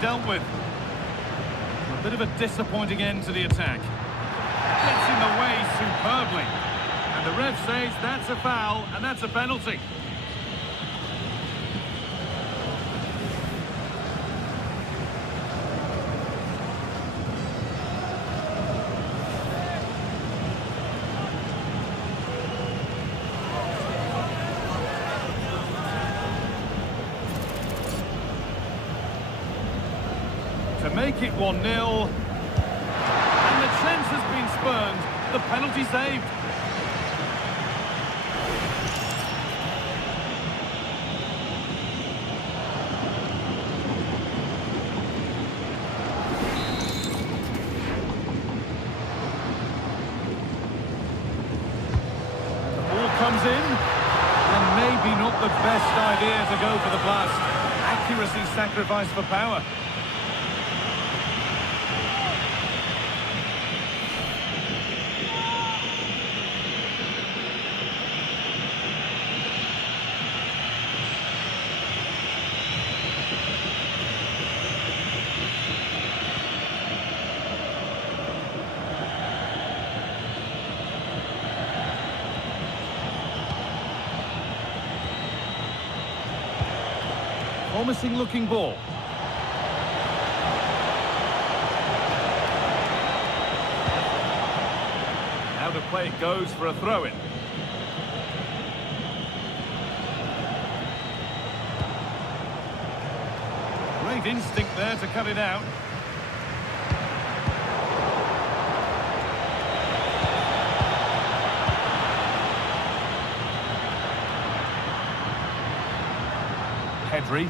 dealt with. A bit of a disappointing end to the attack. Gets in the way superbly. And the ref says that's a foul and that's a penalty. To make it 1-0, and the chance has been spurned, the penalty saved. The ball comes in, and maybe not the best idea to go for the blast. Accuracy sacrificed for power. Promising looking ball. Now the play goes for a throw-in. Great instinct there to cut it out. Pedri.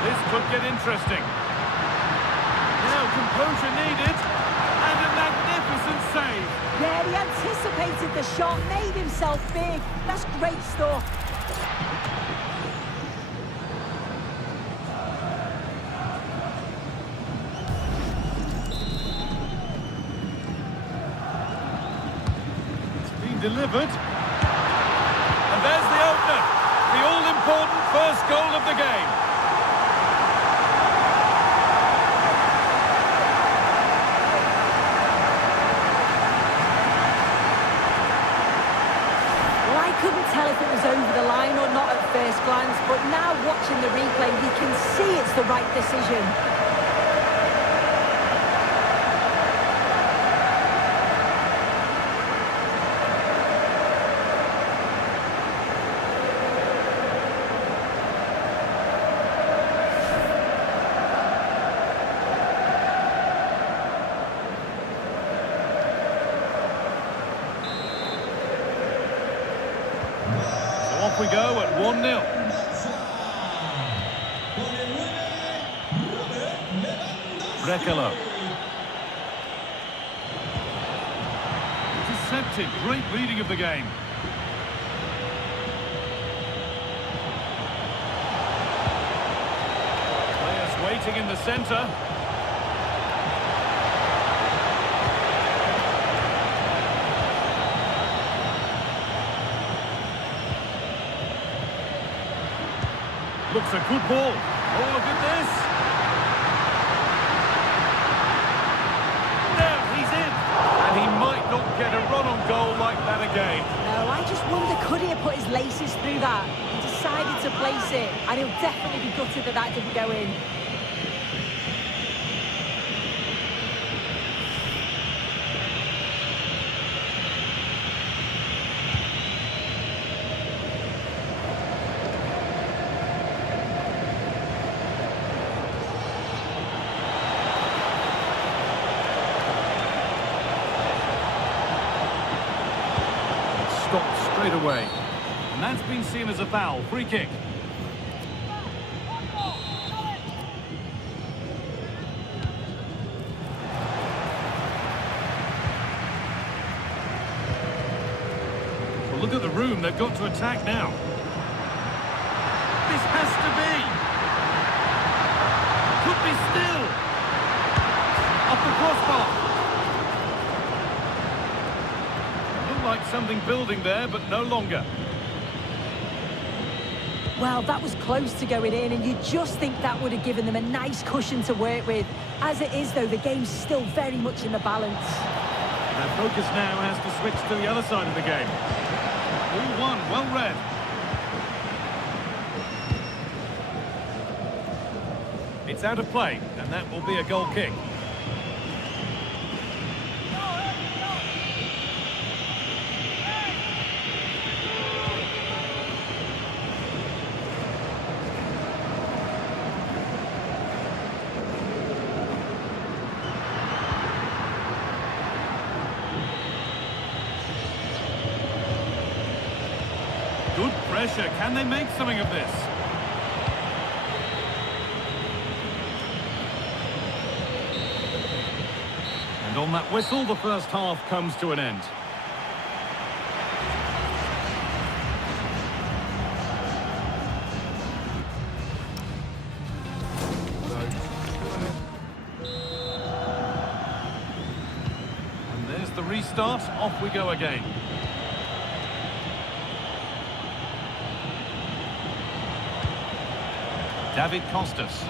This could get interesting. Now composure needed, and a magnificent save. Yeah, he anticipated the shot, made himself big. That's great stuff. It's been delivered. And there's the opener. The all-important first goal of the game. Couldn't tell if it was over the line or not at first glance, but now watching the replay, we can see it's the right decision. Off we go at 1-0. Rekalo. Intercepted. Great reading of the game. Players waiting in the centre. Looks a good ball. Oh, look at this. Now he's in. And he might not get a run on goal like that again. No, I just wonder, could he have put his laces through that? He decided to place it, and he'll definitely be gutted that that didn't go in. Stopped straight away. And that's been seen as a foul. Free kick. Well, look at the room they've got to attack now. This has to be. Could be still. Off the crossbar. Like something building there, but no longer. Well, that was close to going in, and you just think that would have given them a nice cushion to work with. As it is, though, the game's still very much in the balance. Their focus now has to switch to the other side of the game. 2-1, well read. It's out of play, and that will be a goal kick. Good pressure. Can they make something of this? And on that whistle, the first half comes to an end. And there's the restart. Off we go again. David Costas.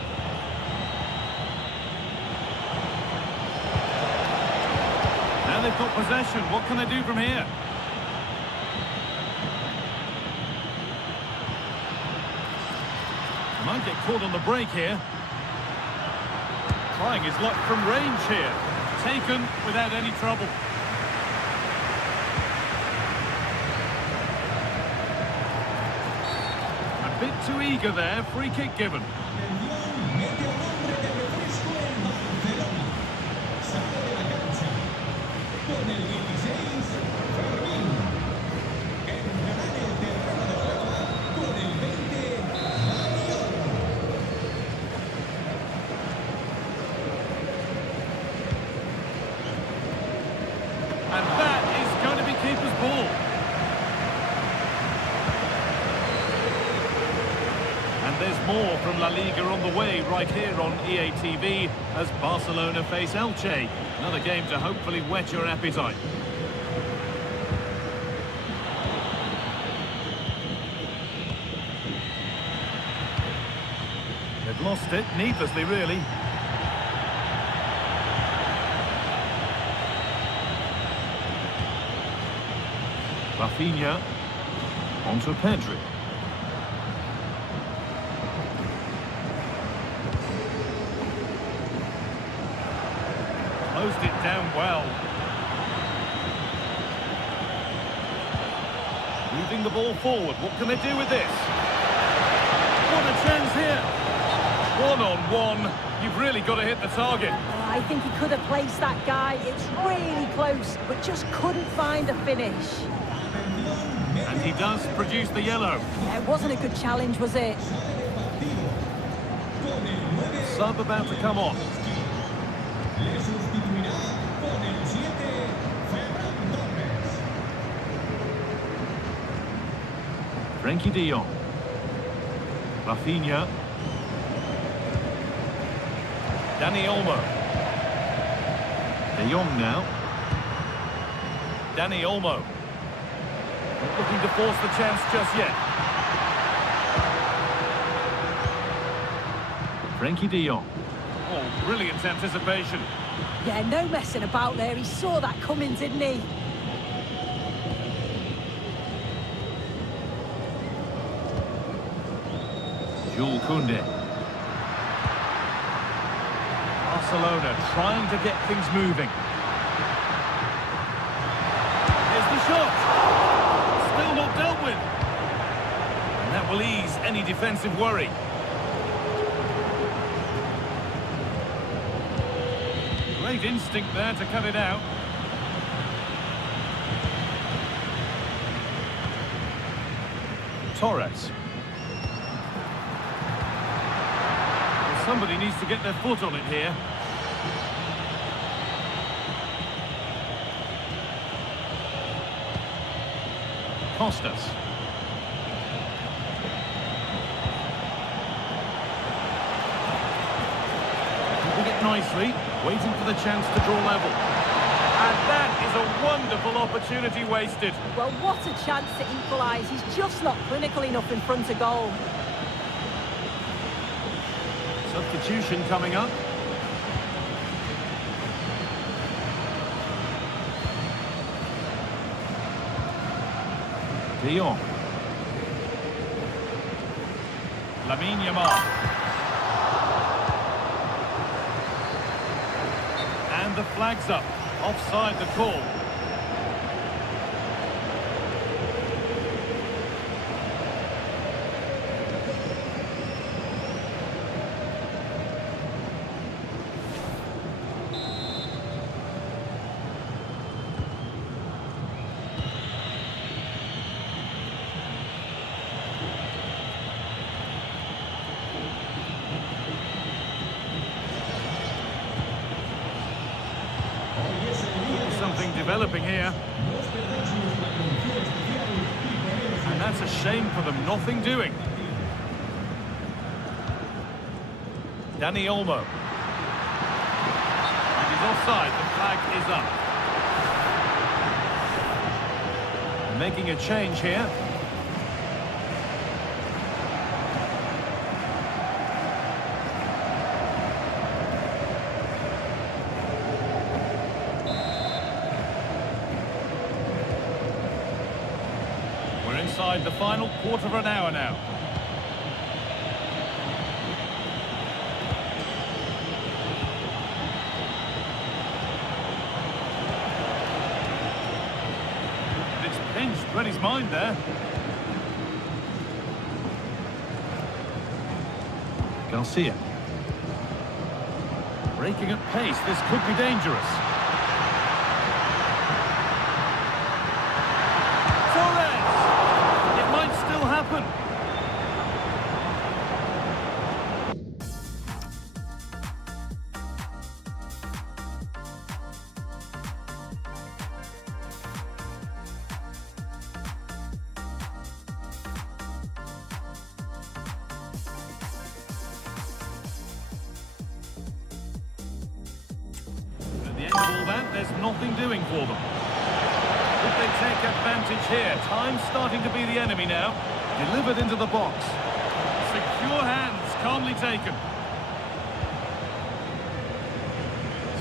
Now they've got possession. What can they do from here? Might get caught on the break here. Trying his luck from range here. Taken without any trouble. A bit too eager there. Free kick given. And that is going to be keeper's ball. And there's more from Laliga on the way right here on EA TV as Barcelona face Elche. Another game to hopefully whet your appetite. They've lost it needlessly, really. Rafinha onto Pedri. Closed it down well. Moving the ball forward. What can they do with this? What a chance here. One-on-one. You've really got to hit the target. I think he could have placed that guy. It's really close, but just couldn't find a finish. And he does produce the yellow. Yeah, it wasn't a good challenge, was it? Sub about to come on. Frenkie de Jong. Rafinha. Dani Olmo. De Jong now. Dani Olmo. Not looking to force the chance just yet. Frenkie de Jong. Oh, brilliant anticipation. Yeah, no messing about there. He saw that coming, didn't he? Jules Koundé. Barcelona trying to get things moving. Here's the shot. Still not dealt with. And that will ease any defensive worry. Great instinct there to cut it out. Torres. Well, somebody needs to get their foot on it here. Costas. Keeping it nicely, waiting for the chance to draw level. And that is a wonderful opportunity wasted. Well, what a chance to equalise. He's just not clinical enough in front of goal. Substitution coming up. De Jong. Lamine Yamal. And the flag's up. Offside the call. Something developing here. And that's a shame for them, nothing doing. Dani Olmo. And he's offside, the flag is up. Making a change here. Inside the final quarter of an hour now. It's pinched, read his mind there. Garcia. Breaking at pace, this could be dangerous. Happen. At the end of all that, there's nothing doing for them. Could they take advantage here? Time's starting to be the enemy now. Delivered into the box. Secure hands, calmly taken.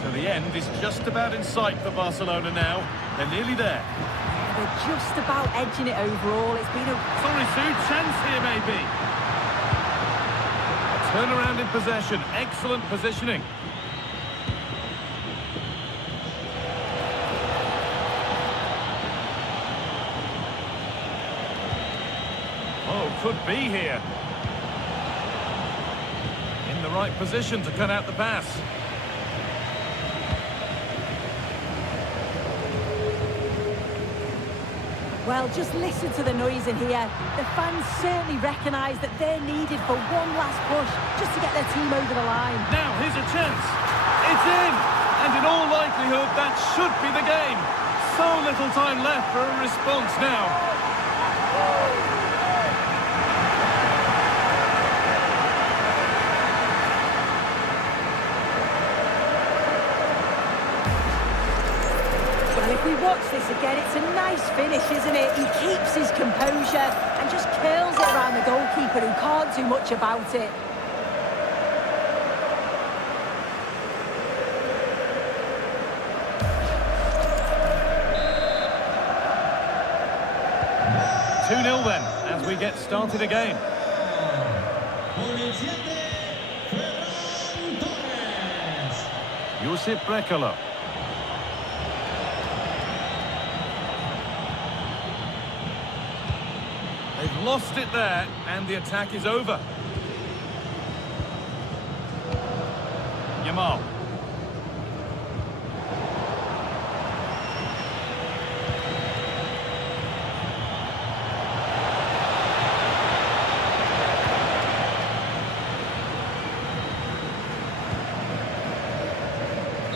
So the end is just about in sight for Barcelona now. They're nearly there. They're just about edging it overall. It's been a... Sorry, Sue, chance here maybe. Turnaround in possession. Excellent positioning. Could be here. In the right position to cut out the pass. Well, just listen to the noise in here. The fans certainly recognise that they're needed for one last push just to get their team over the line. Now, here's a chance. It's in! And in all likelihood, that should be the game. So little time left for a response now. If we watch this again, it's a nice finish, isn't it? He keeps his composure and just curls it around the goalkeeper who can't do much about it. Two 0 then, as we get started again. Josip Brekalo. They've lost it there, and the attack is over. Yamal.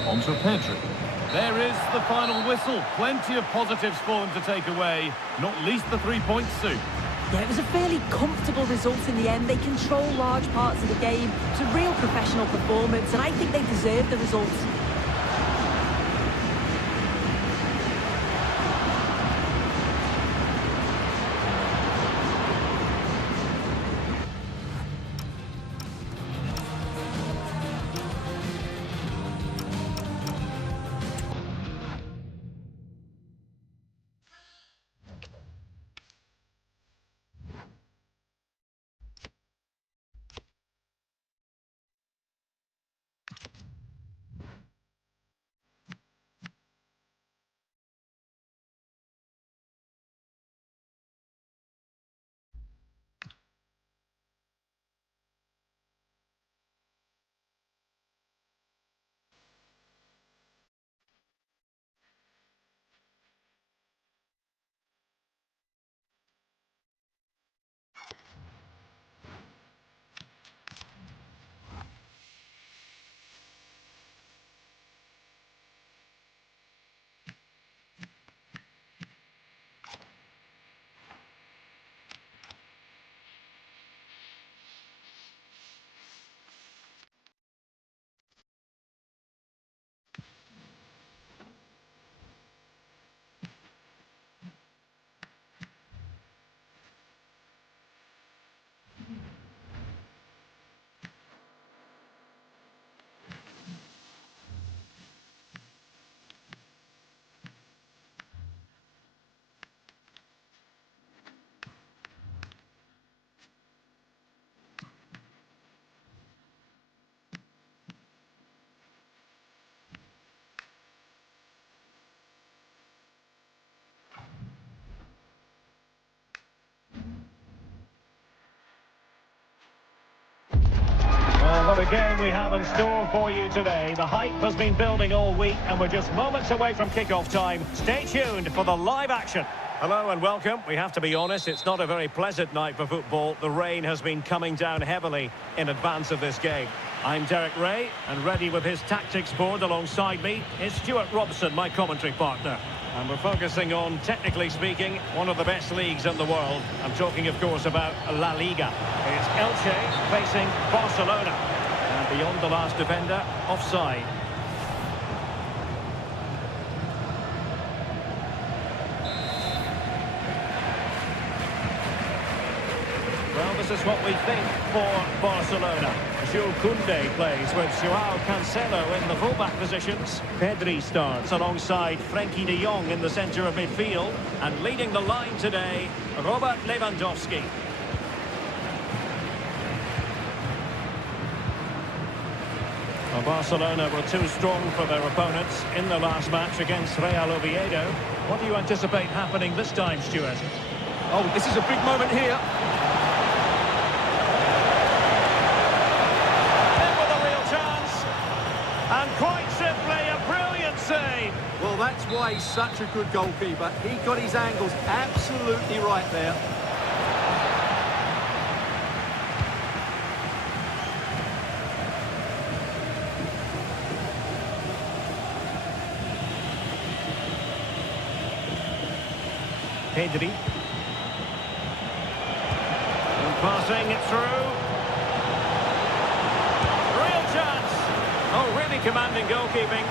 On to Pedri. There is the final whistle. Plenty of positives for them to take away, not least the 3 points, Sue. Yeah, it was a fairly comfortable result in the end. They control large parts of the game. It's a real professional performance, and I think they deserve the result. the game we have in store for you today. The hype has been building all week and we're just moments away from kick-off time. Stay tuned for the live action. Hello and welcome. We have to be honest, it's not a very pleasant night for football. The rain has been coming down heavily in advance of this game. I'm Derek Ray, and ready with his tactics board alongside me is Stuart Robson, my commentary partner. And we're focusing on, technically speaking, one of the best leagues in the world. I'm talking, of course, about Laliga. It's Elche facing Barcelona. And beyond the last defender, offside. Well, this is what we think for Barcelona. Jules Koundé plays with Joao Cancelo in the fullback positions. Pedri starts alongside Frenkie de Jong in the centre of midfield. And leading the line today, Robert Lewandowski. Well, Barcelona were too strong for their opponents in the last match against Real Oviedo. What do you anticipate happening this time, Stuart? Oh, this is a big moment here. And quite simply, a brilliant save. Well, that's why he's such a good goalkeeper. He got his angles absolutely right there. Pedri. And passing it through. Oh, really commanding goalkeeping.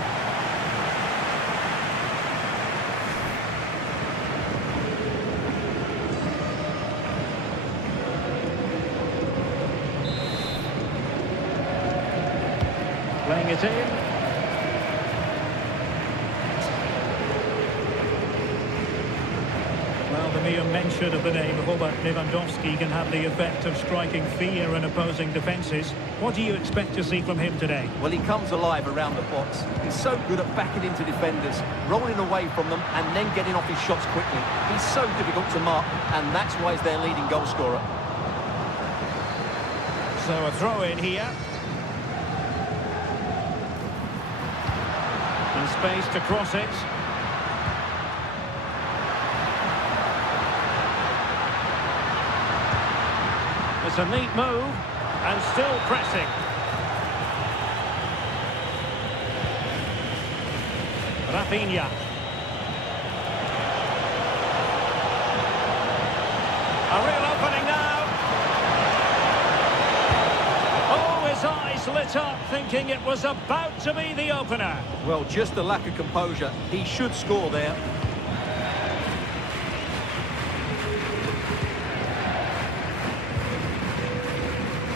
Playing it in. Well, the mere mention of the name of Robert Lewandowski can have the effect of striking fear in opposing defences. What do you expect to see from him today? Well, he comes alive around the box. He's so good at backing into defenders, rolling away from them, and then getting off his shots quickly. He's so difficult to mark, and that's why he's their leading goal scorer. So a throw in here. And space to cross it. It's a neat move, and still pressing. Rafinha. A real opening now. Oh, his eyes lit up, thinking it was about to be the opener. Well, just a lack of composure. He should score there.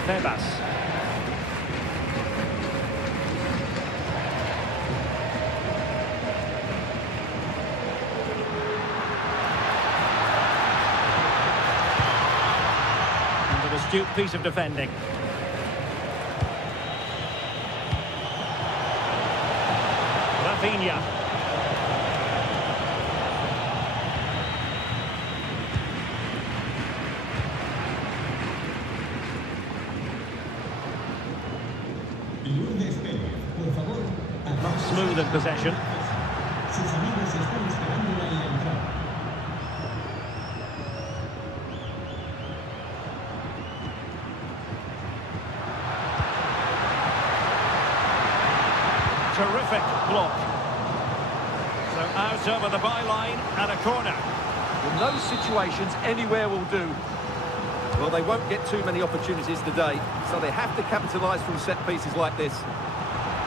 Tebas. And an astute piece of defending. Rafinha. Smooth in possession. Terrific block. So out over the byline and a corner. In those situations, anywhere will do. Well, they won't get too many opportunities today, so they have to capitalise from set pieces like this.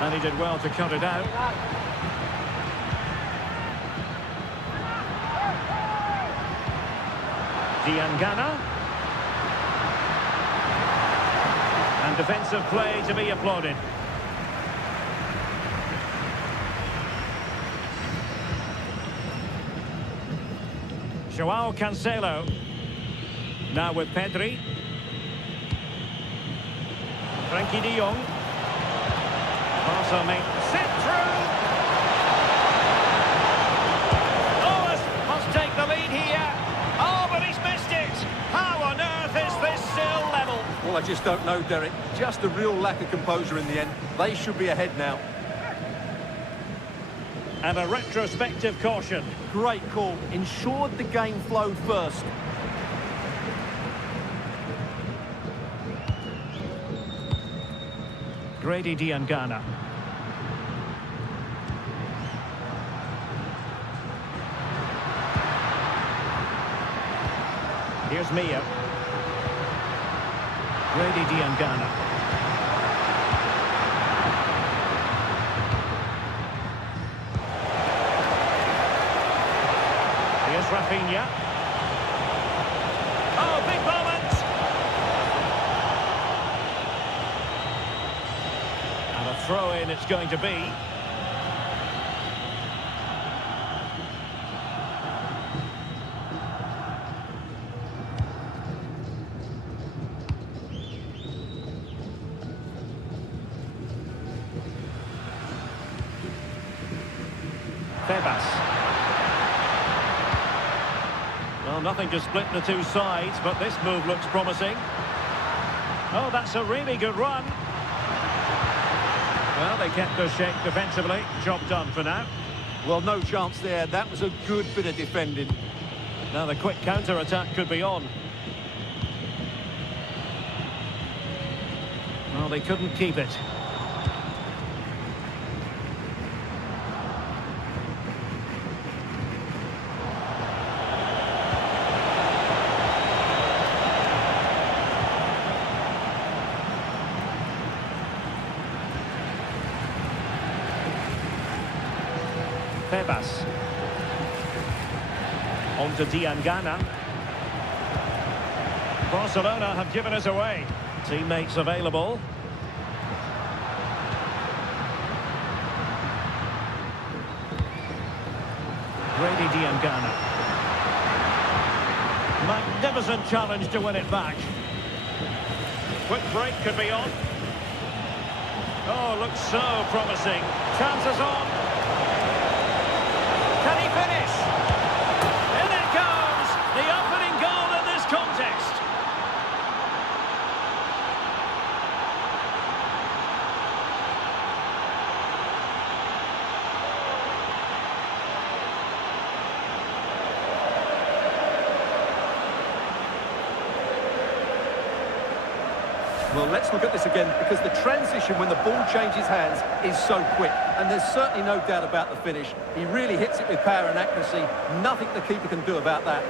And he did well to cut it out. Diangana. And defensive play to be applauded. Joao Cancelo. Now with Pedri. Frenkie de Jong. Barca make set through. Oh, must take the lead here. Oh, but he's missed it. How on earth is this still level? Well, I just don't know, Derek. Just a real lack of composure in the end. They should be ahead now. And a retrospective caution. Great call. Ensured the game flowed first. Grady Diangana. Here's Mia. Grady Diangana. Here's Rafinha. Oh, big moment! And a throw-in it's going to be. Well, nothing to split the two sides, but this move looks promising. Oh, that's a really good run. Well, they kept their shape defensively. Job done for now. Well, no chance there. That was a good bit of defending. Now the quick counter-attack could be on. Well, they couldn't keep it. Tebas. On to Diangana. Barcelona have given us away. Teammates available. Grady Diangana. Magnificent challenge to win it back. Quick break could be on. Oh, looks so promising. Chances on. Can he finish? In it goes! The opening goal in this contest. Well, let's look at this again, because the transition when the ball changes hands is so quick. And there's certainly no doubt about the finish. He really hits it with power and accuracy. Nothing the keeper can do about that.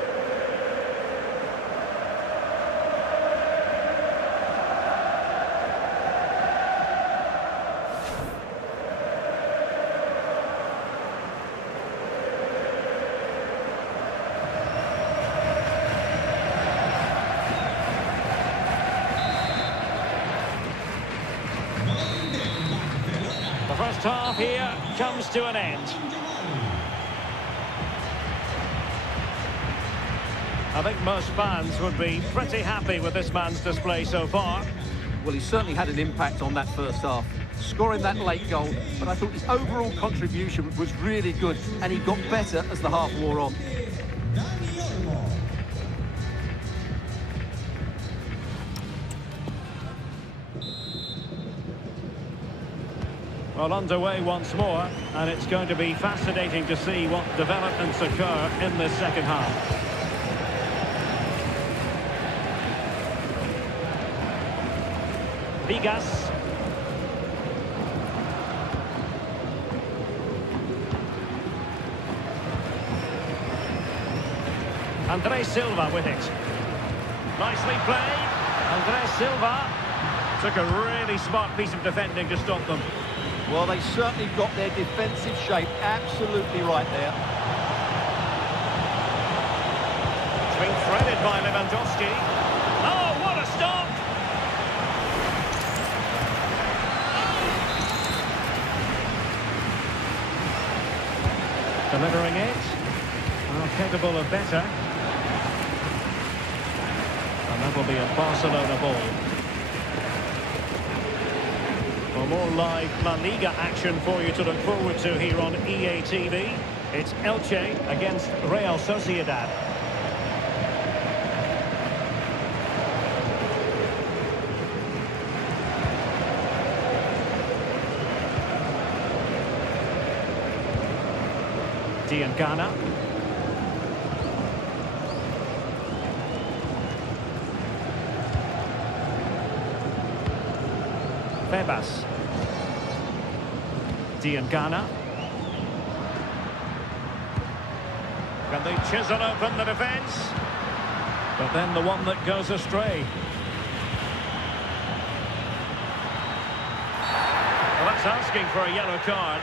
The first half here comes to an end. I think most fans would be pretty happy with this man's display so far. Well, he certainly had an impact on that first half, scoring that late goal, but I thought his overall contribution was really good, and he got better as the half wore on. Well, underway once more, and it's going to be fascinating to see what developments occur in this second half. Vigas. André Silva with it. Nicely played. André Silva took a really smart piece of defending to stop them. Well, they certainly got their defensive shape absolutely right there. It's been threaded by Lewandowski. Oh, what a stop! Delivering it. Well, capable of better. And that will be a Barcelona ball. For more live Laliga action for you to look forward to here on EA TV, it's Elche against Real Sociedad. Ghana. Febas. Ghana. Can they chisel open the defence? But then the one that goes astray. Well, that's asking for a yellow card.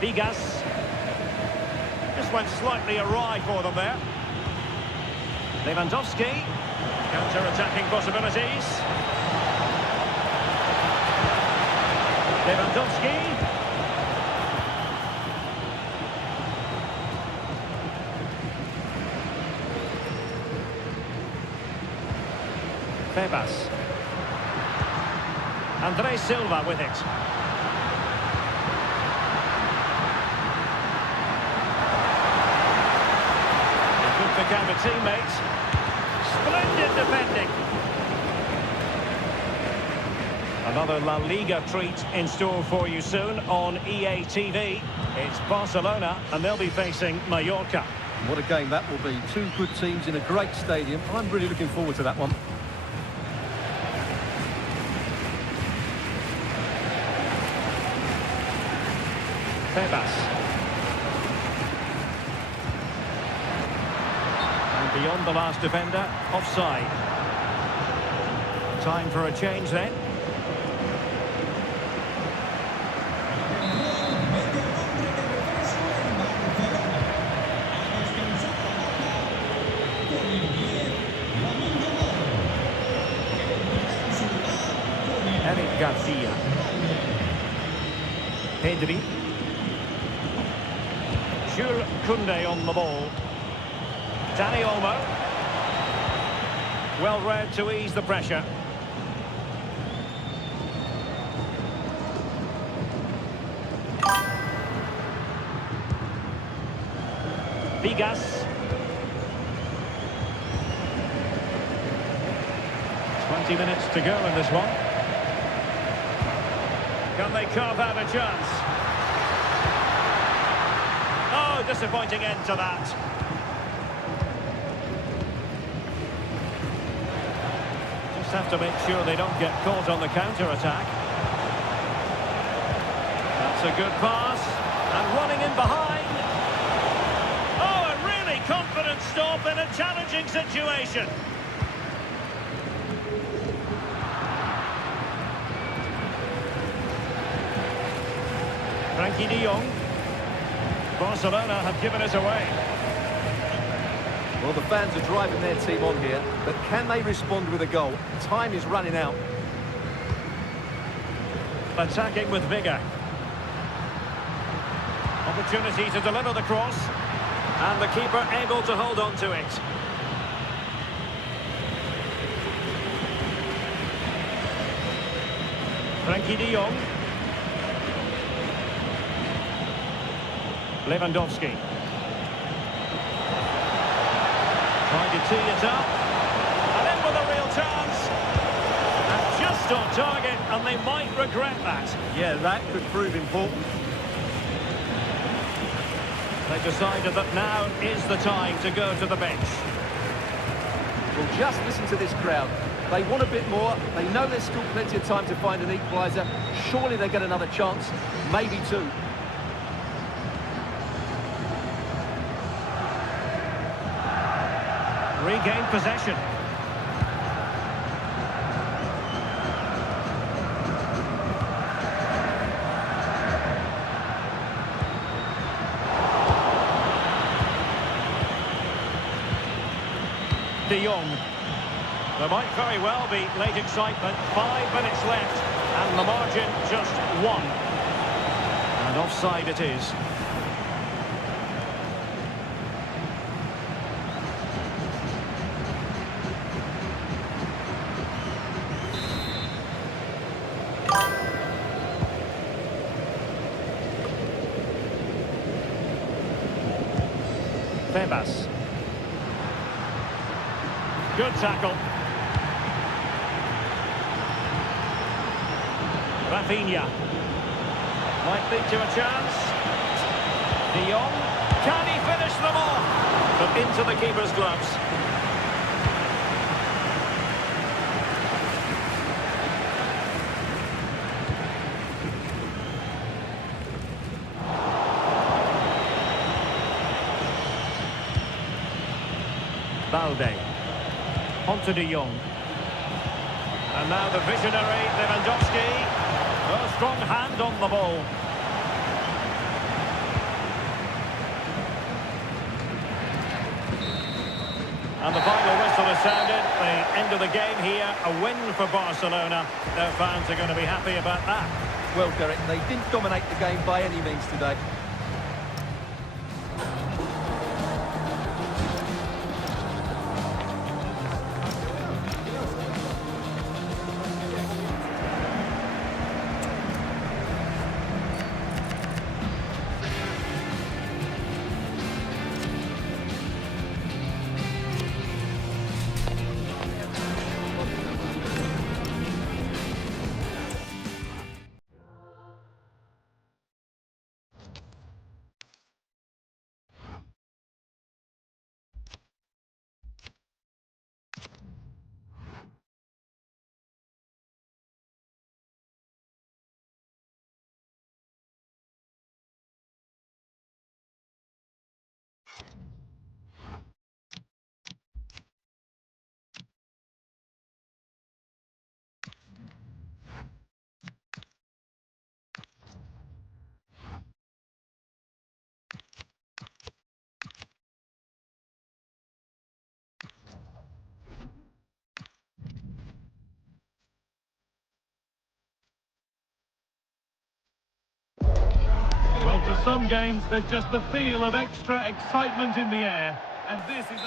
Vigas. Just went slightly awry for them there. Lewandowski. Counter-attacking possibilities. Lewandowski. Febas. Andre Silva with it. Become a teammate. Splendid defending. Another La Liga treat in store for you soon on EA TV. It's Barcelona and they'll be facing Mallorca. What a game that will be. Two good teams in a great stadium. I'm really looking forward to that one. Febas. Beyond the last defender, offside. Time for a change then. Eric Garcia. Pedri. Jules Koundé on the ball. Dani Olmo. Well read to ease the pressure. Vigas. 20 minutes to go in this one. Can they carve out a chance? Oh, disappointing end to that. Have to make sure they don't get caught on the counter-attack. That's a good pass. And running in behind. Oh, a really confident stop in a challenging situation. Frankie de Jong. Barcelona have given it away. Well, the fans are driving their team on here, but can they respond with a goal? Time is running out. Attacking with vigour. Opportunity to deliver the cross. And the keeper able to hold on to it. Frankie de Jong. Lewandowski. Trying to tee it up. And in with a real chance. And just on target, and they might regret that. Yeah, that could prove important. They decided that now is the time to go to the bench. Well, just listen to this crowd. They want a bit more. They know there's still plenty of time to find an equaliser. Surely they get another chance, maybe two. Regained possession. De Jong. There might very well be late excitement. 5 minutes left, and the margin just 1. And offside it is. Febas. Good tackle. Rafinha. Might lead to a chance. De Jong. Can he finish them off? But into the keeper's gloves. Balde. Onto De Jong. And now the visionary Lewandowski. A strong hand on the ball. And the final whistle has sounded. The end of the game here. A win for Barcelona. Their fans are going to be happy about that. Well, Derek, they didn't dominate the game by any means today. Well, for some games, there's just the feel of extra excitement in the air. And this is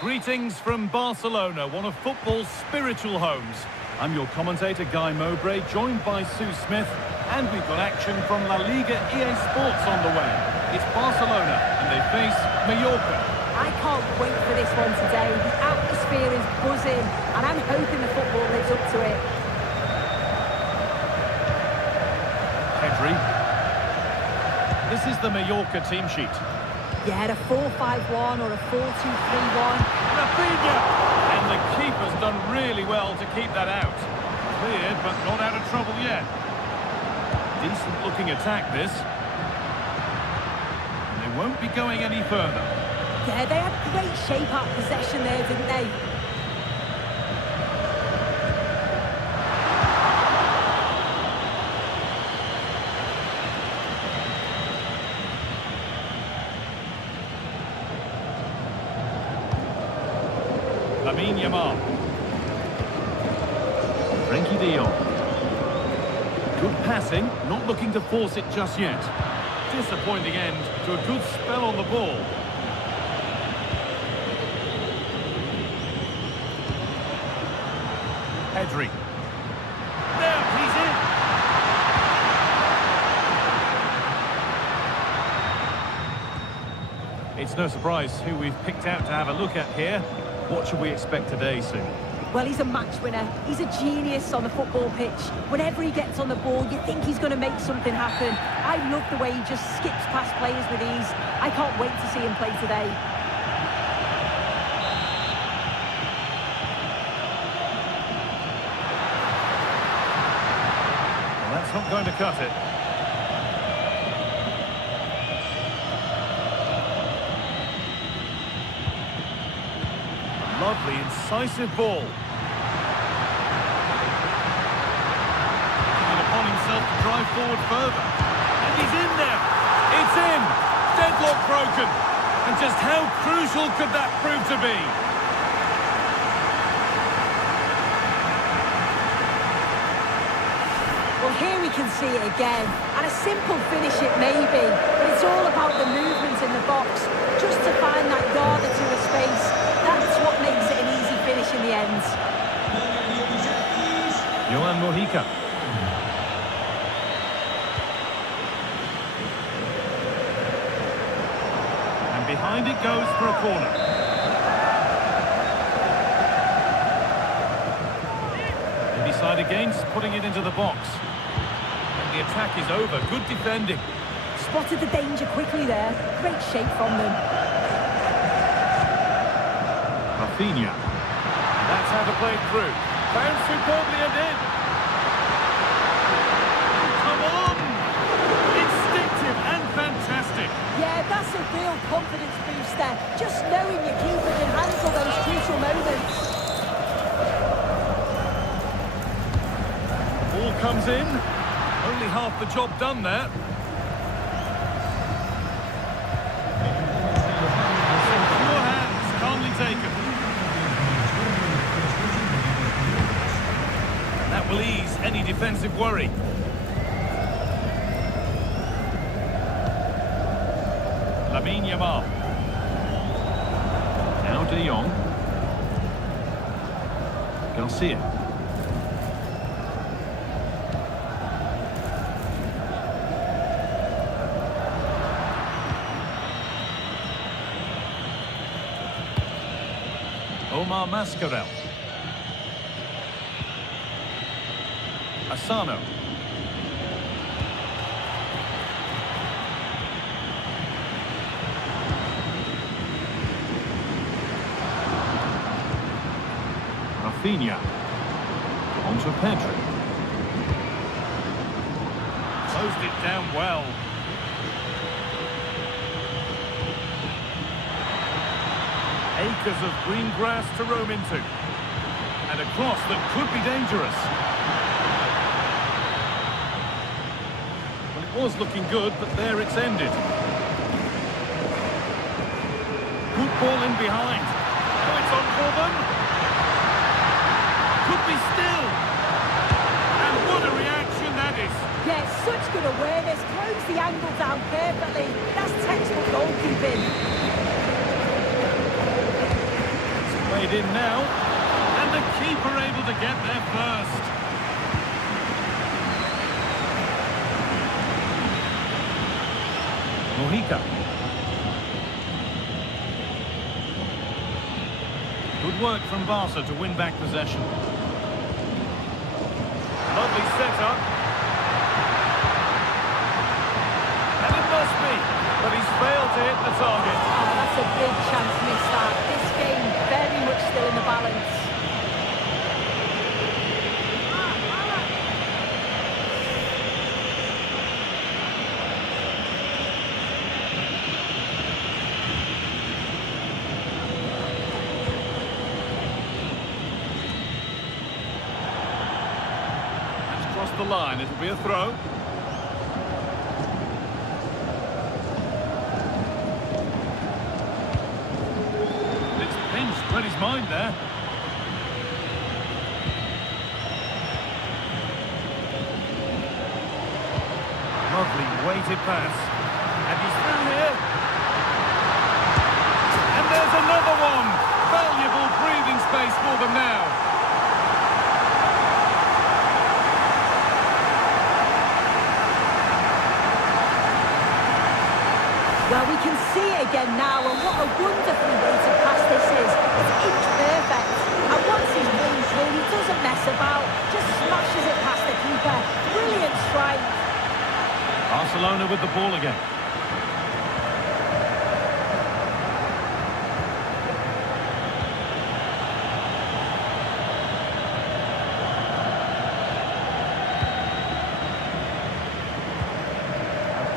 Greetings from Barcelona, one of football's spiritual homes. I'm your commentator, Guy Mowbray, joined by Sue Smith. And we've got action from Laliga EA Sports on the way. It's Barcelona, and they face Mallorca. I can't wait for this one today. The atmosphere is buzzing, and I'm hoping the football lives up to it. Pedri. This is the Mallorca team sheet. Yeah, a 4-5-1 or a 4-2-3-1. Rafinha! And the keeper's done really well to keep that out. Cleared, but not out of trouble yet. Decent looking attack, this. And they won't be going any further. Yeah, they had great shape up possession there, didn't they? Yamal. Frankie de Jong. Good passing, not looking to force it just yet. Disappointing end to a good spell on the ball. Pedri. There, he's in. It's no surprise who we've picked out to have a look at here. What should we expect today, Sue? Well, he's a match winner. He's a genius on the football pitch. Whenever he gets on the ball, you think he's going to make something happen. I love the way he just skips past players with ease. I can't wait to see him play today. Well, that's not going to cut it. Lovely, incisive ball. Taking it upon himself to drive forward further. And he's in there. It's in. Deadlock broken. And just how crucial could that prove to be? Well, here we can see it again. And a simple finish it may be, but it's all about the movement in the box. Just to find that yard or two of space. That's what makes it an easy finish in the end. Johan Mojica. Behind it goes for a corner. They decide against putting it into the box. And the attack is over. Good defending. Spotted the danger quickly there. Great shape from them. Rafinha. That's how to play it through. Found superbly and in. Come on! Instinctive and fantastic. Yeah, that's a real confidence booster. Just knowing your keeper can handle those crucial moments. Ball comes in. Only half the job done there. Secure hands, calmly taken. That will ease any defensive worry. Yamal. Now De Jong. Garcia. Omar Mascarell. Asano. Rafinha. On to Pedro. Closed it down well. Acres of green grass to roam into. And a cross that could be dangerous. Well, it was looking good, but there it's ended. Good ball in behind. Oh, it's on for them. Could be still. And what a reaction that is. Yeah, such good awareness. Close the angle down perfectly. That's textbook goalkeeping. Played in now, and the keeper able to get there first. Mojica. Good work from Barca to win back possession. Lovely setup. And it must be, but he's failed to hit the target. Oh, that's a big chance missed out. This game very much still in the balance. That's crossed the line. It'll be a throw. Read his mind there. Lovely weighted pass. And he's through here. And there's another one. Valuable breathing space for them now. Well, we can see it again now, and what a wonderful way to pass this is. It's inch perfect. And once he's clean through, he doesn't mess about, just smashes it past the keeper. Brilliant strike. Barcelona with the ball again.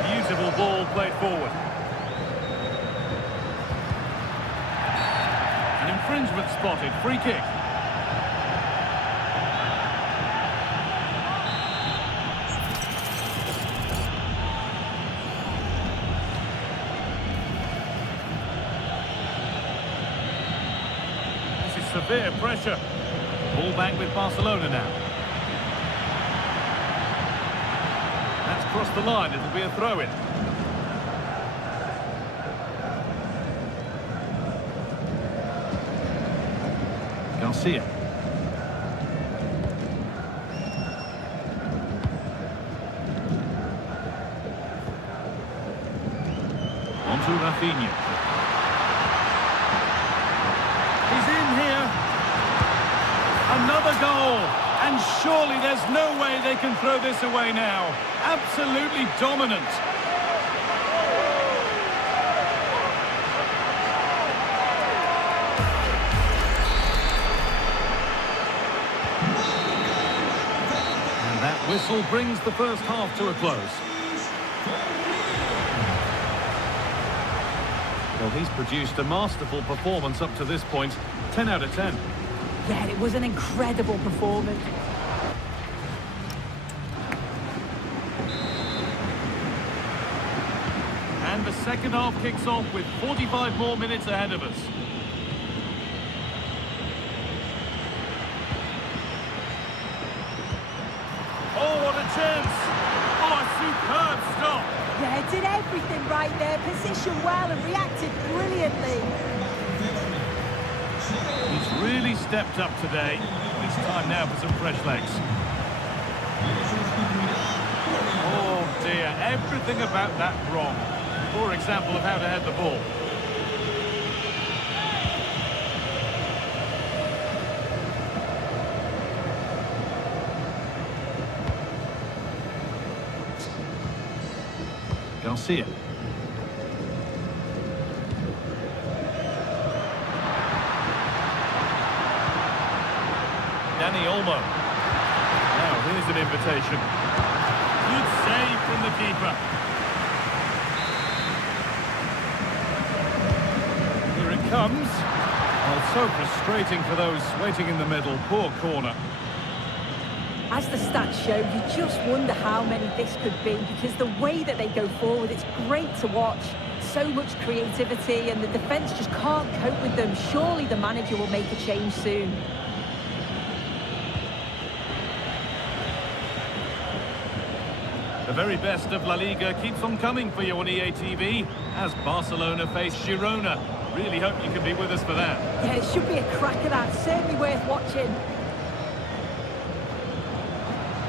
Beautiful ball played forward. Infringement spotted, free kick. This is severe pressure. Ball back with Barcelona now. That's crossed the line, it'll be a throw-in. Garcia. On to Rafinha. Another goal! And surely there's no way they can throw this away now. Absolutely dominant. And that whistle brings the first half to a close. Well, he's produced a masterful performance up to this point. 10 out of 10. Yeah, it was an incredible performance. And the second half kicks off with 45 more minutes ahead of us. Oh, what a chance! Oh, a superb stop! Yeah, did everything right there, positioned well and reacted brilliantly. He's really stepped up today. It's time now for some fresh legs. Oh dear, everything about that wrong. Poor example of how to head the ball. Garcia. Danny Olmo. Now here's an invitation. Good save from the keeper. Here it comes. Oh, so frustrating for those waiting in the middle. Poor corner. As the stats show, you just wonder how many this could be, because the way that they go forward, it's great to watch. So much creativity, and the defence just can't cope with them. Surely the manager will make a change soon. The very best of La Liga keeps on coming for you on EA TV as Barcelona face Girona. Really hope you can be with us for that. Yeah, it should be a cracker, that. Certainly worth watching.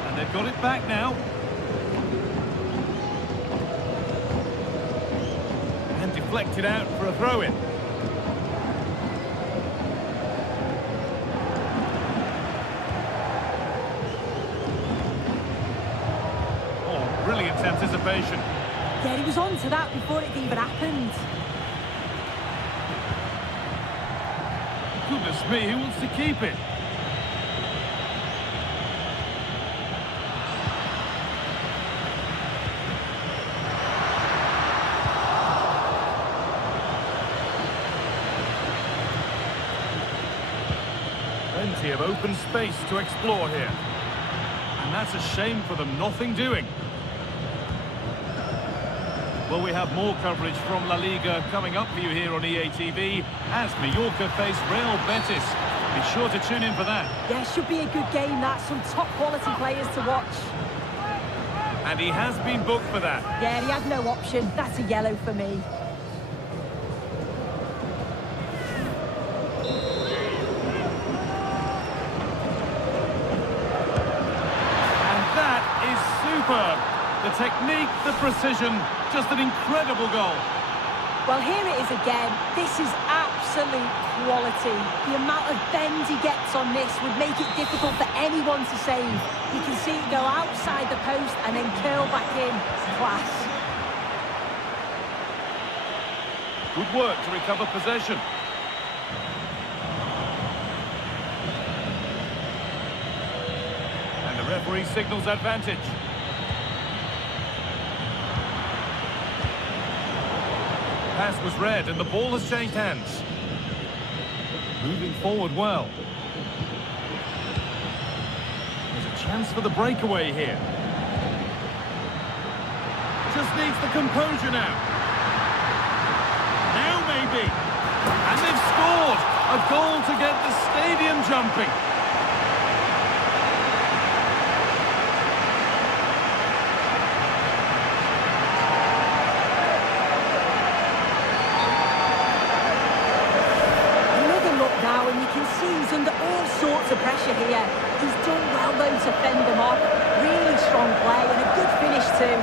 And they've got it back now. And deflected out for a throw-in. Brilliant anticipation. Yeah, he was on to that before it even happened. Goodness me, who wants to keep it? Plenty of open space to explore here. And that's a shame for them, nothing doing. Well, we have more coverage from La Liga coming up for you here on EA TV as Mallorca face Real Betis. Be sure to tune in for that. Yeah, it should be a good game, that. Some top quality players to watch. And he has been booked for that. Yeah, he had no option. That's a yellow for me. And that is superb. The technique, the precision, just an incredible goal. Well, here it is again. This is absolute quality. The amount of bend he gets on this would make it difficult for anyone to save. You can see it go outside the post and then curl back in. Class. Good work to recover possession. And the referee signals advantage. Pass was read and the ball has changed hands. Moving forward well. There's a chance for the breakaway here. Just needs the composure now. Now maybe. And they've scored. A goal to get the stadium jumping. He's under all sorts of pressure here. He's done well though to fend them off. Really strong play and a good finish too.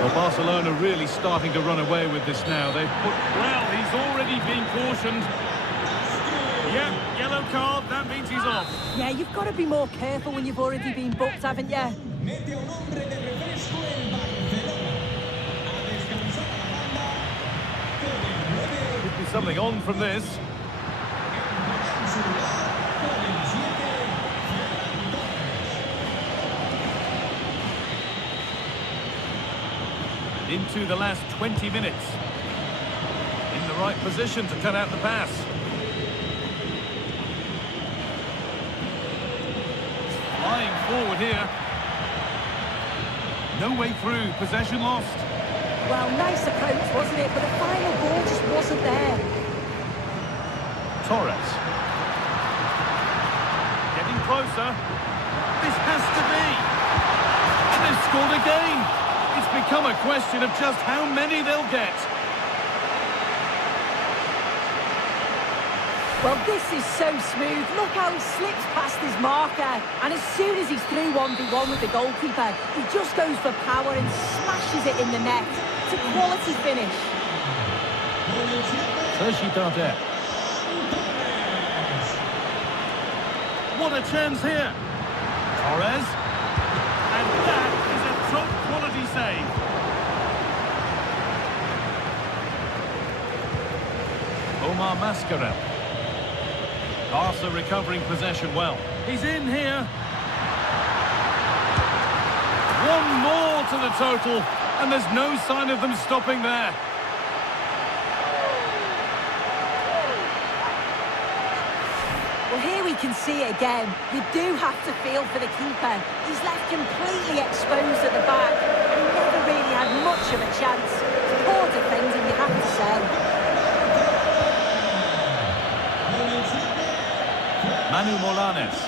Well, Well, Barcelona really starting to run away with this now. They've put... Well, he's already been cautioned. Yep, yellow card, that means he's off. Yeah, you've got to be more careful when you've already been booked, haven't you? Could be something on from this. Into the last 20 minutes. In the right position to cut out the pass. Flying forward here. No way through, possession lost. Well, nice approach, wasn't it? But the final ball just wasn't there. Torres. Getting closer. This has to be. And they've scored again. It's become a question of just how many they'll get. Well, this is so smooth. Look how he slips past his marker. And as soon as he's through 1v1 with the goalkeeper, he just goes for power and smashes it in the net. It's a quality finish. What a chance here. Torres. And that is a top quality save. Omar Mascarell. Barca recovering possession well. He's in here. One more to the total, and there's no sign of them stopping there. Well, here we can see it again. You do have to feel for the keeper. He's left completely exposed at the back. He never really had much of a chance. Poor defending, you have to say. Manu Molanes.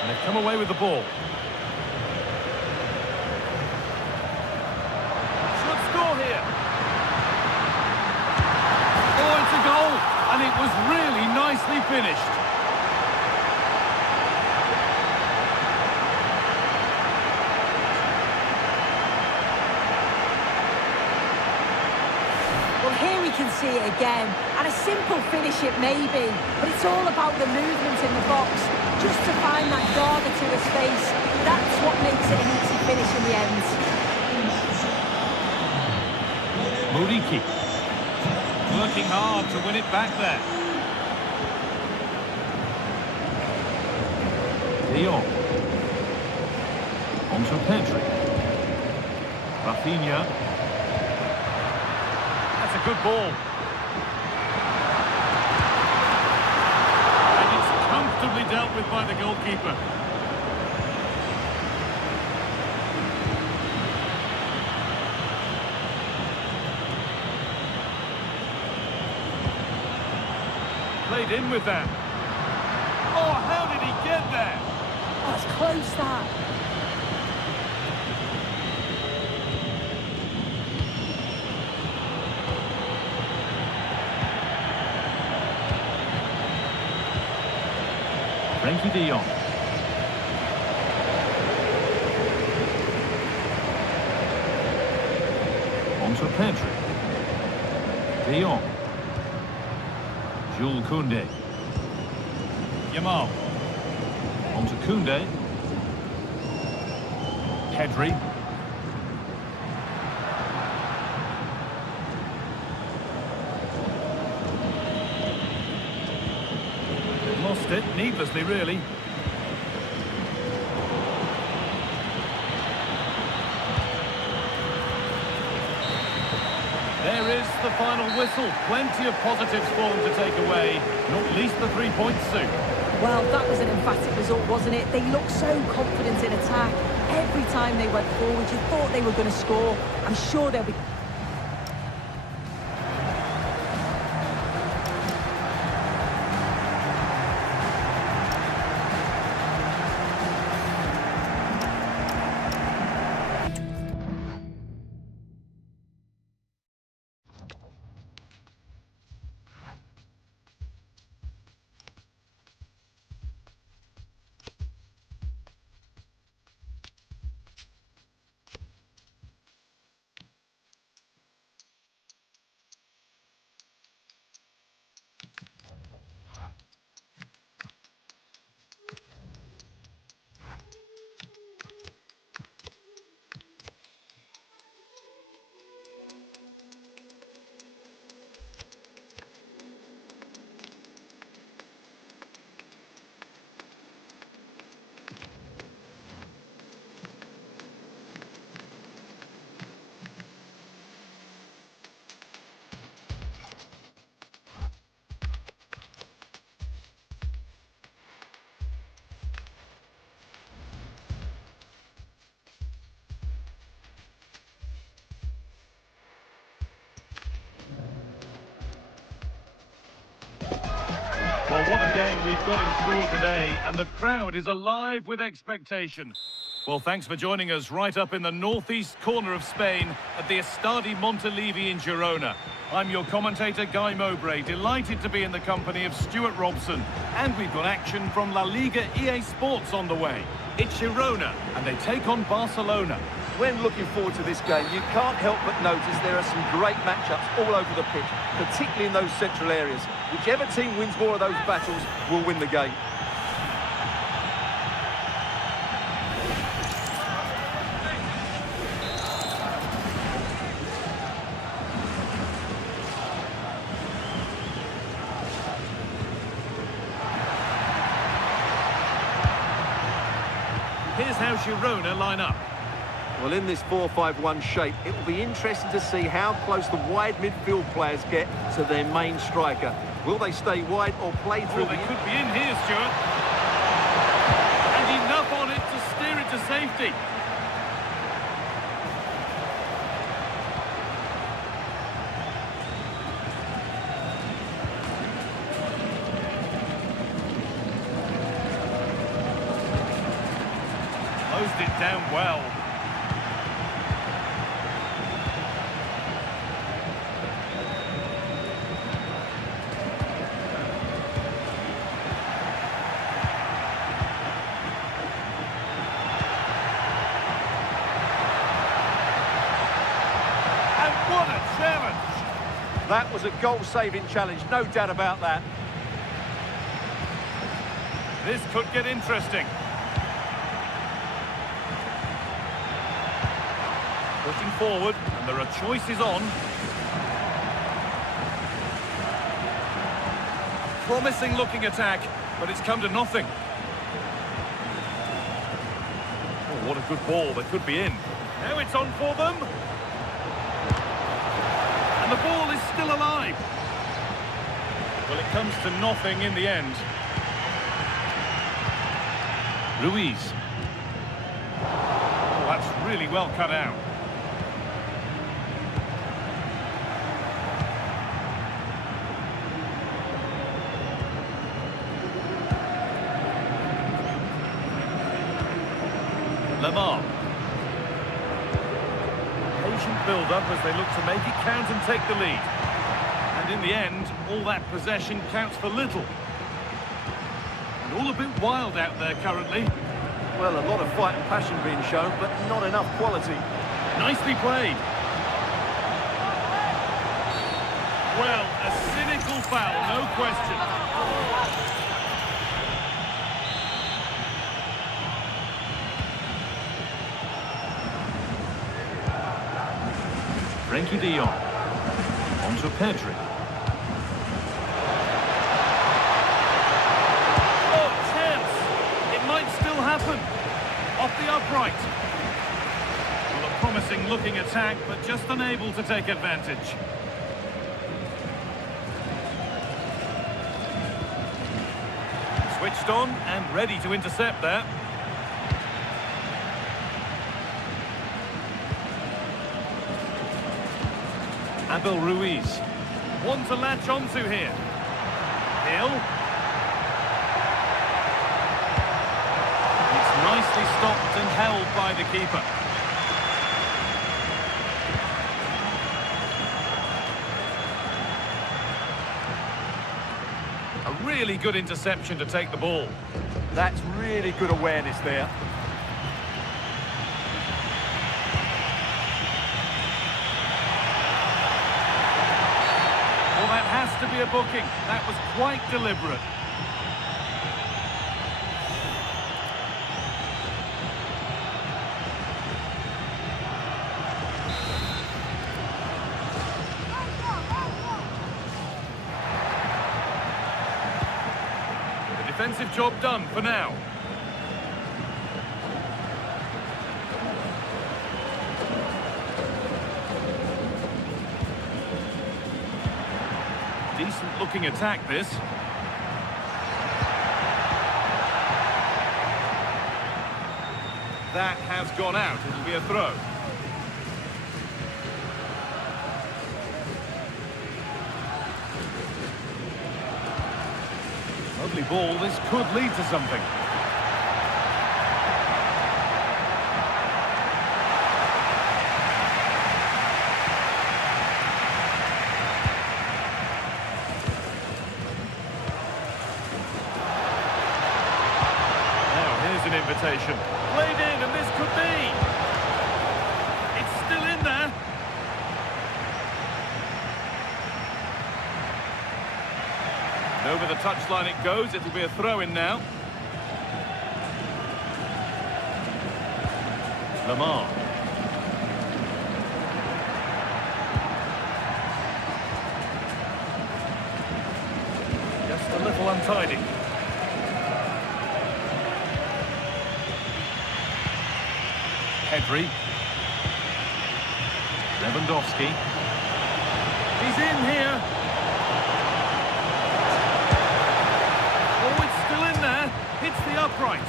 And they've come away with the ball. Should score here. Oh, it's a goal. And it was really nicely finished. Well, here we can see it again. And a simple finish it may be, but it's all about the movement in the box. Just to find that guarder to his face, that's what makes it an easy finish in the end. Muriqi. Working hard to win it back there. De Jong. On to Pedri. Rafinha. That's a good ball. And it's comfortably dealt with by the goalkeeper. Played in with that. Oh, how did he get there? Oh, it's close, that. Frankie de Jong. On to Pedri. De Jong. Jules Koundé. Yamal. On to Koundé. Pedri. They've lost it, needlessly really. There is the final whistle. Plenty of positives for them to take away, not least the 3 points soon. Well, that was an emphatic result, wasn't it? They looked so confident in attack. Every time they went forward, you thought they were going to score. I'm sure they'll be... game we've got in store today, and the crowd is alive with expectation. Well, thanks for joining us right up in the northeast corner of Spain at the Estadi Montilivi in Girona. I'm your commentator, Guy Mowbray, delighted to be in the company of Stuart Robson. And we've got action from Laliga EA Sports on the way. It's Girona, and they take on Barcelona. When looking forward to this game, you can't help but notice there are some great matchups all over the pitch, particularly in those central areas. Whichever team wins more of those battles will win the game. Here's how Girona line up. Well, in this 4-5-1 shape, it will be interesting to see how close the wide midfield players get to their main striker. Will they stay wide or play through? Oh, they could be in here, Stuart. And enough on it to steer it to safety. Closed it down well. What a challenge! That was a goal-saving challenge, no doubt about that. This could get interesting. Pushing forward, and there are choices on. Promising looking attack, but it's come to nothing. Oh, what a good ball, that could be in. Now it's on for them. The ball is still alive. Well, it comes to nothing in the end. Ruiz. Oh, that's really well cut out. Lamar. Patient build-up as they look to make it count and take the lead. And in the end, all that possession counts for little. And all a bit wild out there currently. Well, a lot of fight and passion being shown, but not enough quality. Nicely played. Well, a cynical foul, no question. Frenkie de Jong. On to Pedri. Oh, chance! It might still happen. Off the upright. Well, a promising looking attack, but just unable to take advantage. Switched on and ready to intercept there. Abel Ruiz. One to latch onto here. Hill. It's nicely stopped and held by the keeper. A really good interception to take the ball. That's really good awareness there. Well, that has to be a booking. That was quite deliberate. The defensive job done for now. Decent looking attack, this. That has gone out. It'll be a throw. Lovely ball, this could lead to something. Now here's an invitation. Played in, and this could be. It's still in there. And over the touchline it goes. It'll be a throw-in now. Lamar. Just a little untidy. Pedri. Lewandowski. He's in here. Oh, it's still in there. Hits the upright.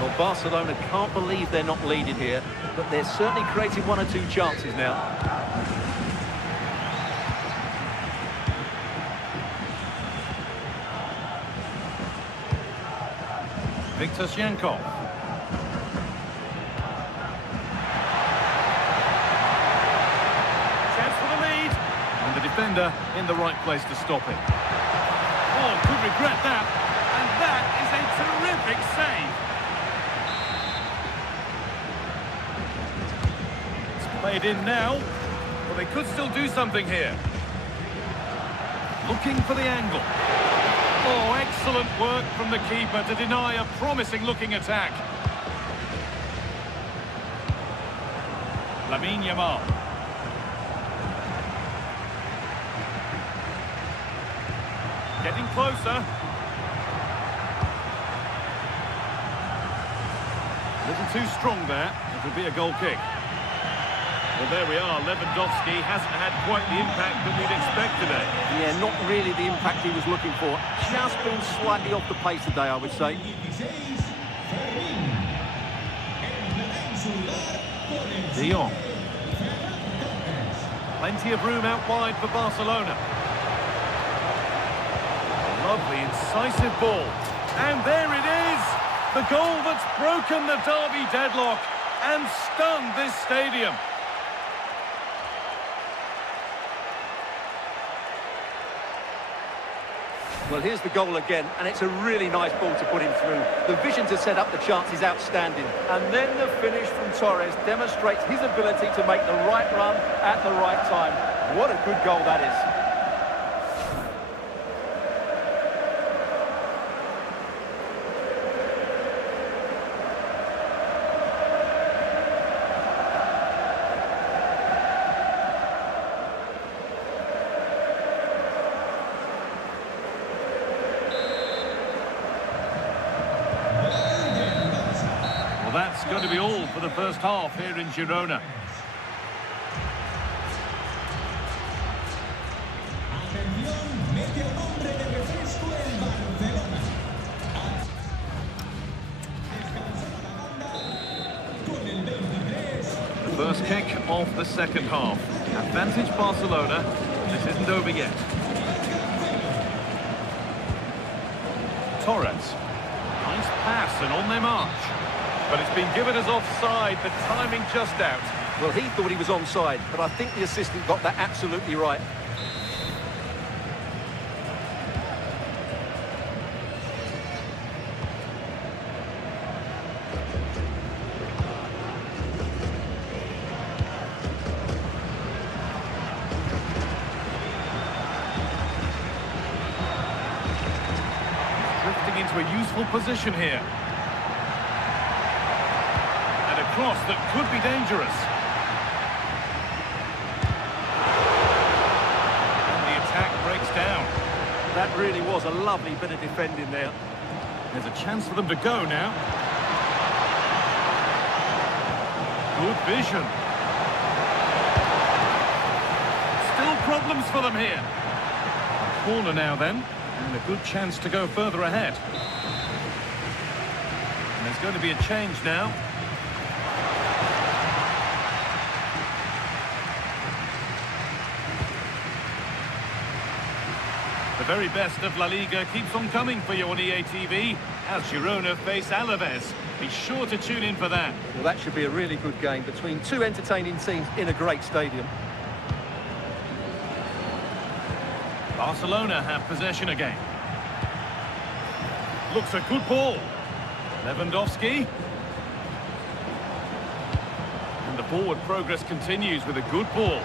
Well, Barcelona can't believe they're not leading here, but they're certainly creating one or two chances now. Victor Shankov. Chance for the lead. And the defender in the right place to stop it. Oh, could regret that. And that is a terrific save. It's played in now. Well, they could still do something here. Looking for the angle. Oh, excellent work from the keeper to deny a promising-looking attack. Lamine Yamal. Getting closer. A little too strong there. It would be a goal kick. Well, there we are. Lewandowski hasn't had quite the impact that we'd expect today. Yeah, not really the impact he was looking for. Just been slightly off the pace today, I would say. De Jong. Plenty of room out wide for Barcelona. A lovely, incisive ball. And there it is! The goal that's broken the derby deadlock and stunned this stadium. Well, here's the goal again, and it's a really nice ball to put him through. The vision to set up the chance is outstanding. And then the finish from Torres demonstrates his ability to make the right run at the right time. What a good goal that is. That's going to be all for the first half here in Girona. The first kick of the second half. Advantage Barcelona. This isn't over yet. Torres. Nice pass and on their march. But it's been given as offside, the timing just out. Well, he thought he was onside, but I think the assistant got that absolutely right. Drifting into a useful position here. Cross that could be dangerous. And the attack breaks down. That really was a lovely bit of defending there. There's a chance for them to go now. Good vision. Still problems for them here. Corner now then, and a good chance to go further ahead. And there's going to be a change now. The very best of La Liga keeps on coming for you on EA TV as Girona face Alaves. Be sure to tune in for that. Well, that should be a really good game between two entertaining teams in a great stadium. Barcelona have possession again. Looks a good ball. Lewandowski. And the forward progress continues with a good ball.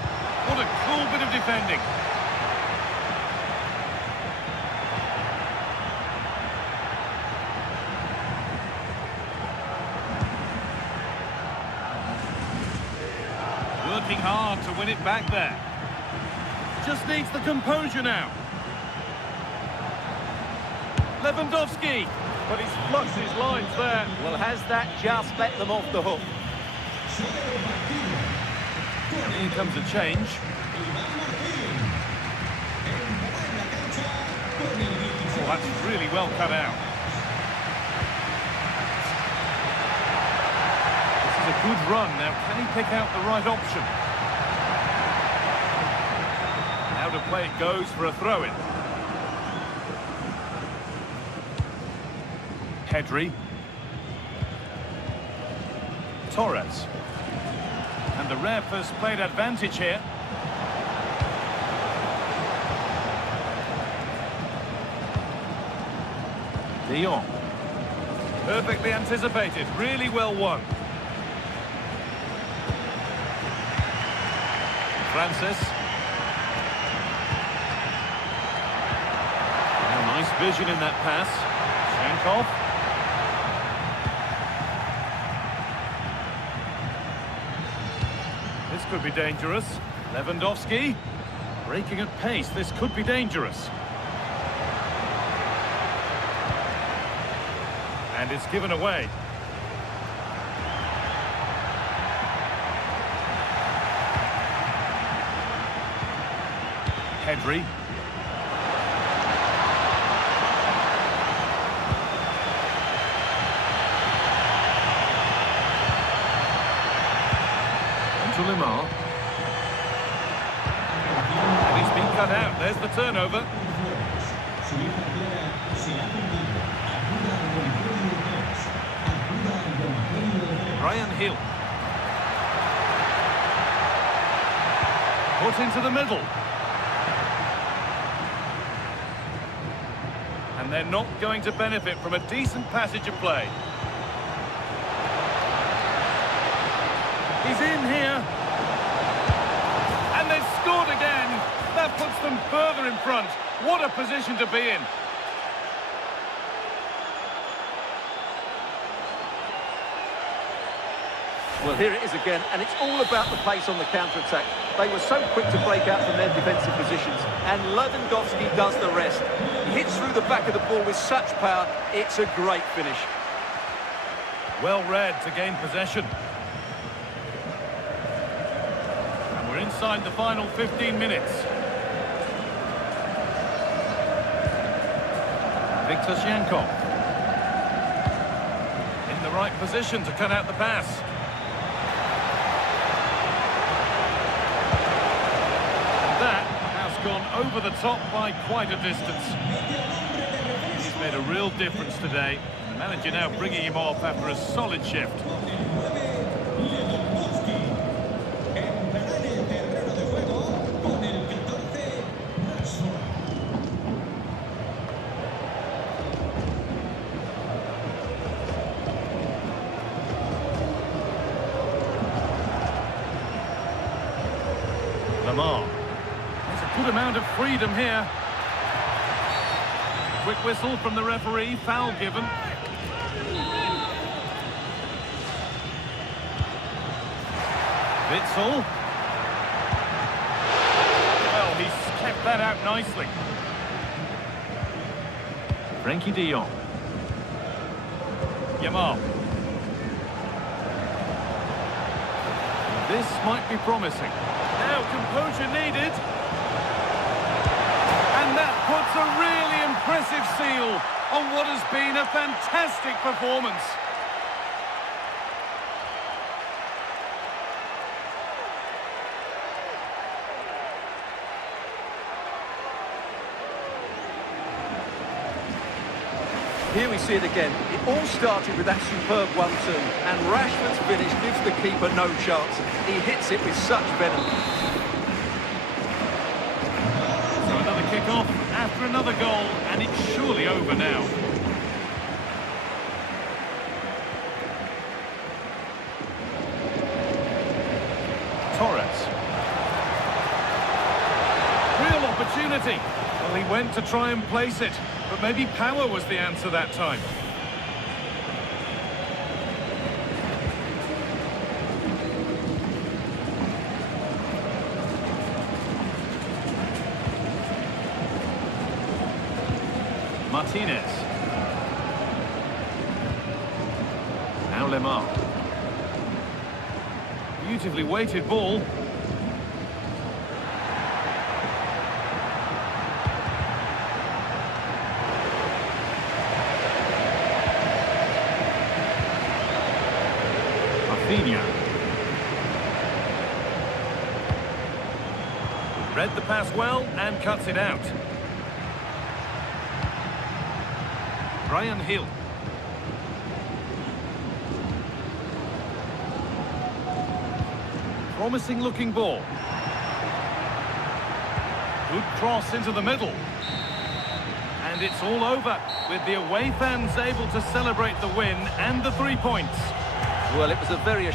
What a cool bit of defending. Working hard to win it back there. Just needs the composure now. Lewandowski. But he's fluxed his lines there. Well, has that just let them off the hook? Here comes a change. Oh, that's really well cut out. This is a good run. Now, can he pick out the right option? Now to play it goes for a throw-in. Pedri. Torres. And the ref has played advantage here. De Jong. Perfectly anticipated. Really well won. Francis. Oh, nice vision in that pass. Shankov. This could be dangerous. Lewandowski. Breaking at pace. This could be dangerous. And it's given away. Pedri. Lemar. And he's been cut out. There's the turnover. Brian Hill. Put into the middle. And they're not going to benefit from a decent passage of play. He's in here. And they've scored again. That puts them further in front. What a position to be in. Well, here it is again, and it's all about the pace on the counter-attack. They were so quick to break out from their defensive positions, and Lewandowski does the rest. He hits through the back of the ball with such power. It's a great finish. Well read to gain possession. Inside the final 15 minutes. Victor Shankov. In the right position to cut out the pass. And that has gone over the top by quite a distance. He's made a real difference today. The manager now bringing him off after a solid shift. Lamar. There's a good amount of freedom here. Quick whistle from the referee, foul given. Witsel. Well, he's kept that out nicely. Frankie de Jong. Yamal. This might be promising. Now composure needed. And that puts a really impressive seal on what has been a fantastic performance. Here we see it again. It all started with that superb 1-2, and Rashford's finish gives the keeper no chance. He hits it with such venom. So another kick-off after another goal, and it's surely over now. Torres. Real opportunity. Well, he went to try and place it, but maybe power was the answer that time. Martinez. Now Lemar. Beautifully weighted ball. Rafinha. Read the pass well and cuts it out. Brian Hill. Promising looking ball. Good cross into the middle. And it's all over, with the away fans able to celebrate the win and the 3 points. Well, it was a very...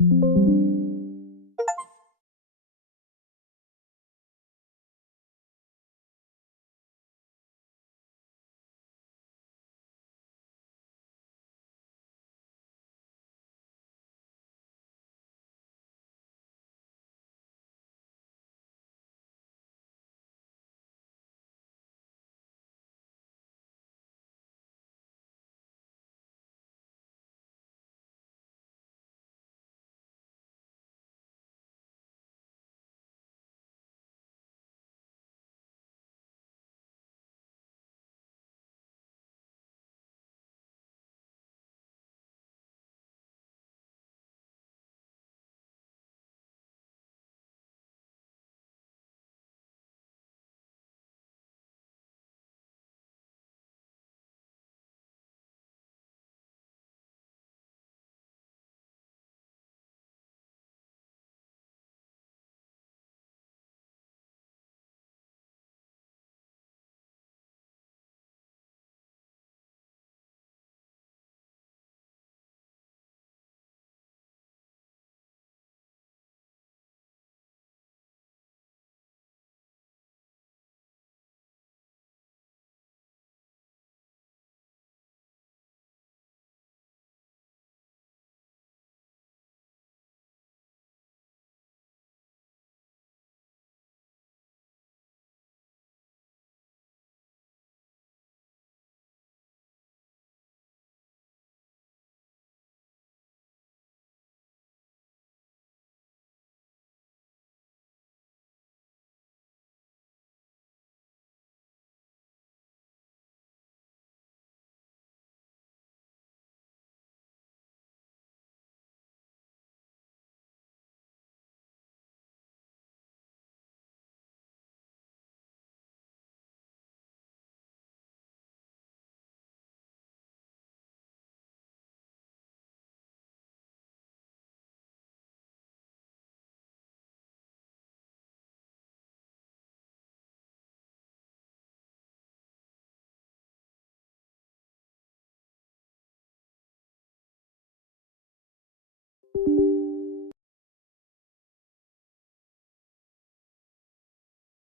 you.